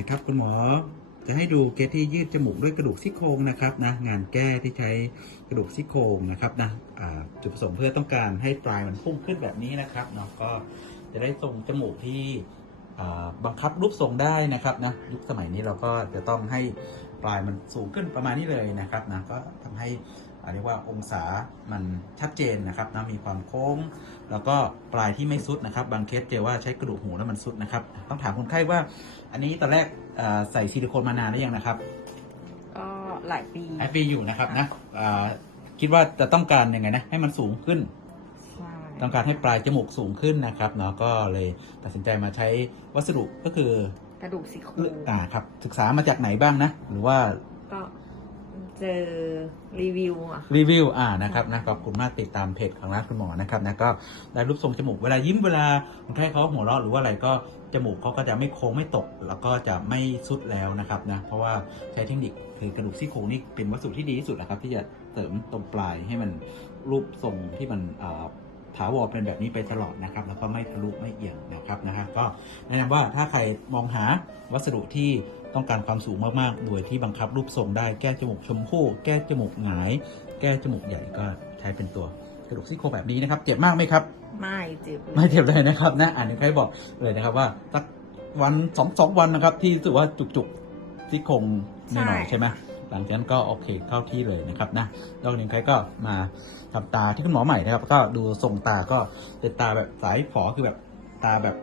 นะครับ คุณหมอจะให้ดูเคสที่ยืดจมูกด้วยกระดูกซี่โครงนะครับนะงานแก้ที่ใช้กระดูกซี่โครงนะครับนะอ่าจุดประสงค์เพื่อต้องการให้ปลายมันพุ่งขึ้นแบบนี้นะครับเนาะก็จะได้ทรงจมูกที่อ่าบังคับรูปทรงได้นะครับนะยุคสมัยนี้เราก็จะต้องให้ปลายมันสูงขึ้นประมาณนี้เลยนะครับนะก็ทำให้ เรียกว่าองศามันชัดเจนนะครับนะมีความโค้ง แล้วก็ปลายที่ไม่สุดนะครับ บางเคสเจอว่าใช้กระดูกหูแล้วมันสุดนะครับ ต้องถามคนไข้ว่า อันนี้ตอนแรกเอ่อใส่ซิลิโคนมานานหรือยังนะครับก็หลายปีหลายปีอยู่นะครับนะอ่าคิดว่าจะต้องการยังไงนะให้มันสูงขึ้นใช่ต้องการให้ปลายจมูกสูงขึ้นนะครับเนาะก็เลยตัดสินใจมาใช้วัสดุก็คือกระดูกซี่โครงอ่าครับศึกษามาจากไหนบ้างนะ หรือว่าก็ เจอรีวิวอะรีวิวอ่านะครับนะขอบคุณมากติดตามเพจของร้านคุณหมอนะครับนะก็ได้รูปทรงจมูกเวลายิ้มเวลาคนไข้เขาหัวเราะหรือว่าอะไรก็จมูกเขาก็จะไม่โค้งไม่ตก แล้วก็จะไม่สุดแล้วนะครับนะเพราะว่าใช้เทคนิคคือกระดูกซี่โครงนี่เป็นวัสดุที่ดีที่สุดนะครับ ที่จะเสริมตรงปลายให้มันรูปทรงที่มันอ่า ถาวรเป็นแบบนี้ไปตลอดนะครับ แล้วก็ไม่ทะลุไม่เอียงนะครับนะฮะก็แนะนำว่าถ้าใครมองหาวัสดุที่ต้องการความสูงมากๆ โดยที่บังคับรูปทรงได้แก้จมูกชมพู่ แก้จมูกหงาย แก้จมูกใหญ่ก็ใช้เป็นตัวกระดูกซี่โครงแบบนี้นะครับ เจ็บมากไหมครับ ไม่เจ็บไม่เจ็บเลยนะครับนะอ่านใครบอกเลยนะครับว่าสักวันสองสองวันนะครับที่รู้สึกว่าจุกๆซี่โครงหน่อยใช่ไหม หลังจากนั้นก็โอเคเข้าที่เลยนะครับนะแล้วหนึ่งใครก็มาทำตาที่คุณหมอใหม่นะครับ ก็ดูทรงตาก็เป็นตาแบบสายฝอคือแบบตาแบบ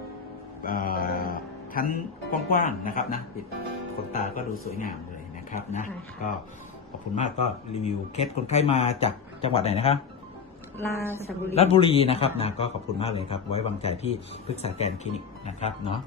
เอ่อชั้นกว้างๆนะครับนะปิดขนตาก็ดูสวยงามเลยนะครับนะใช่ค่ะก็ขอบคุณมากก็รีวิวเคสคนไข้มาจากจังหวัดไหนนะครับราชบุรีราชบุรีนะครับนะก็ขอบคุณมากเลยครับ ไว้วางใจที่พฤกษาแกนคลินิกนะครับเนาะ